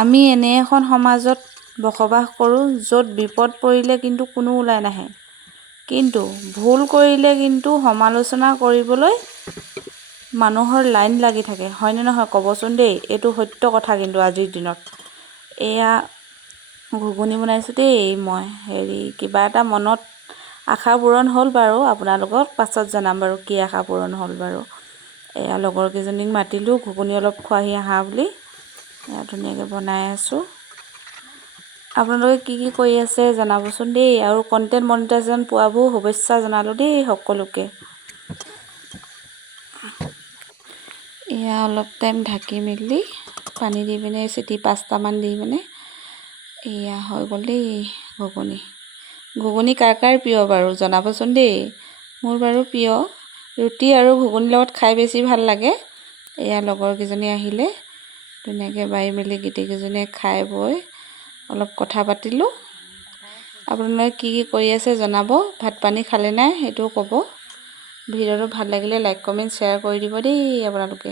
আমি এনে এখন সমাজত বসবাস কৰোঁ য'ত বিপদ পৰিলে কিন্তু কোনো ওলাই নাহে, কিন্তু ভুল কৰিলে কিন্তু সমালোচনা কৰিবলৈ মানুহৰ লাইন লাগি থাকে, হয়নে নহয় ক'বচোন দেই। এইটো সত্য কথা কিন্তু আজিৰ দিনত। এয়া ঘুগুনি বনাইছোঁ দেই মই, কিবা এটা মনত আশা পূৰণ হ'ল বাৰু, আপোনালোকক পাছত জনাম বাৰু কি আশা পূৰণ হ'ল বাৰু। এয়া লগৰকেইজনীক মাতিলোঁ ঘুগুনি অলপ খোৱাহি আহা বুলি, এয়া ধুনীয়াকৈ বনাই আছোঁ। আপোনালোকে কি কি কৰি আছে জনাবচোন দেই, আৰু কণ্টেণ্ট মনিটাইজেশ্যন পোৱাবোৰ শুভেচ্ছা জনালোঁ দেই সকলোকে। এয়া অলপ টাইম ঢাকি মেলি পানী দি পিনে চিটি 5টামান দি পিনে এয়া হৈ গ'ল দেই ঘুগুনি। ঘুগুনি কাৰ কাৰ প্ৰিয় বাৰু জনাবচোন দেই। মোৰ বাৰু প্ৰিয়, ৰুটি আৰু ঘুগুনিৰ লগত খাই বেছি ভাল লাগে। এয়া লগৰকেইজনী আহিলে ধুনীয়াকৈ বাই মেলি গোটেইকেইজনীয়ে খাই বৈ অলপ কথা পাতিলোঁ। আপোনালোকে কি কি কৰি আছে জনাব, ভাত পানী খালে নাই সেইটোও ক'ব। ভিডিঅ'টো ভাল লাগিলে লাইক কমেণ্ট শ্বেয়াৰ কৰি দিব দেই আপোনালোকে।